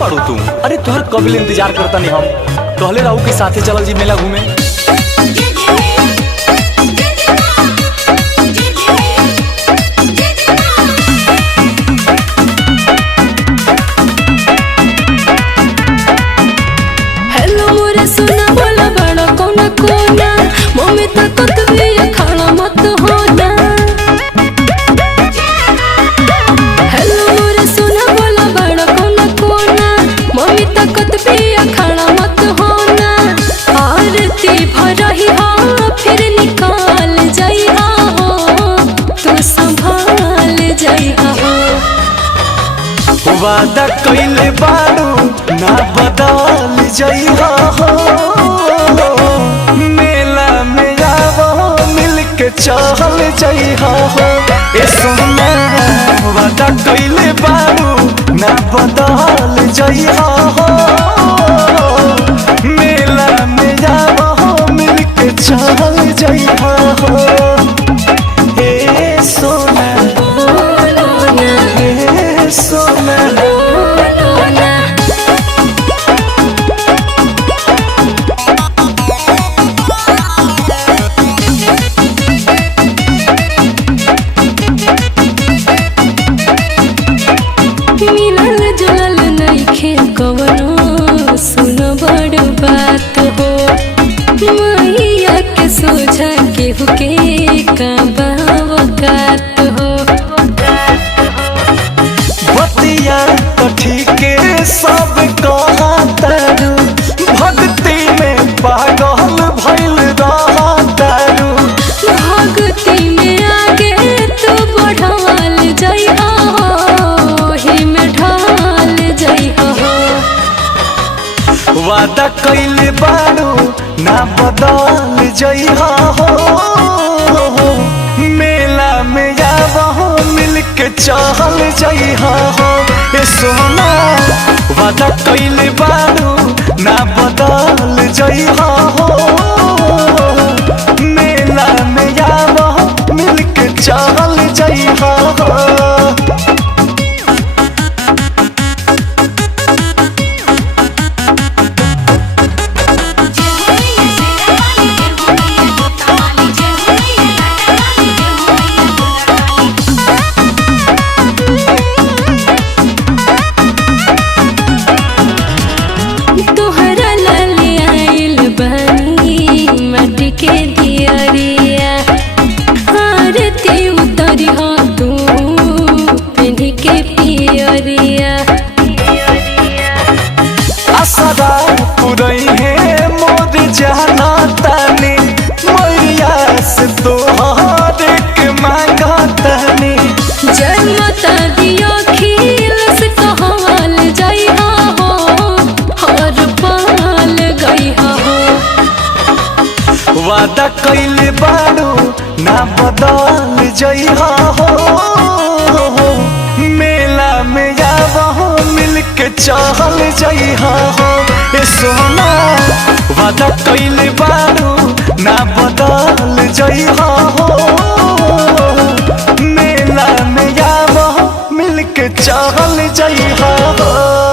बाड़ू तू? अरे तुहर कब इंतजार करता नहीं हम कहले रहू के साथे चलल जी मेला घूमे। हेलो मोरे सुना बोला बड़ा कोना कोना मम्मी तकत भी खाना मत होना। हेलो मोरे सुना बोला बड़ा कोना कोना मम्मी तकत भी खाना मत होना। आरती भरही हो फिर निकाल जाई हो तू संभाल जाई हो। वादा कइले बाड़ू ना बदल जइहा हो। मेला में आवो मिल के चल जइहा हो। ए सोना वादा कइले बाड़ू ना बदल जइहा हो। मेला में आवो मिल के चल जइहा हो। ए सोना ए सोना मिलल जुलल नइखे कवनो सुन बड़ बात हो। मैया के सोझा केहू के कात हो। बतिया तो ठीके सब कहतारू भक्ति में पागल भइल रहतारू। भक्ति में आगे तू बढ़ाल जइहा ही में ढाल जइहा। वादा कइले बाड़ू ना बदल जइहा हो। मेला में आवो मिल के चल जइहा हो। ए सोना वादा कइले बाड़ू ना बदल जइहा हो। मेला में आवो मिल के चल जइहा हो। तोहरा लाले आइल बानी माटी के दियरिया। आरती उतरी हो तू पिन्ही के पियरिया। असरा पुरई है मोर जाना तानी मैया से तोहर के मांगा तानी। जन्मता दियो खील से कहवाल जइहा हो हर पाल गइहा हो। वादा कइले बाड़ू ना बदल जइहा हो। मेला में आवो मिल के चल जइहा हो। ए सोना वादा कइले बाड़ू ना बदल जइहा हो। मेला में आवो मिल के चल जइहा हो।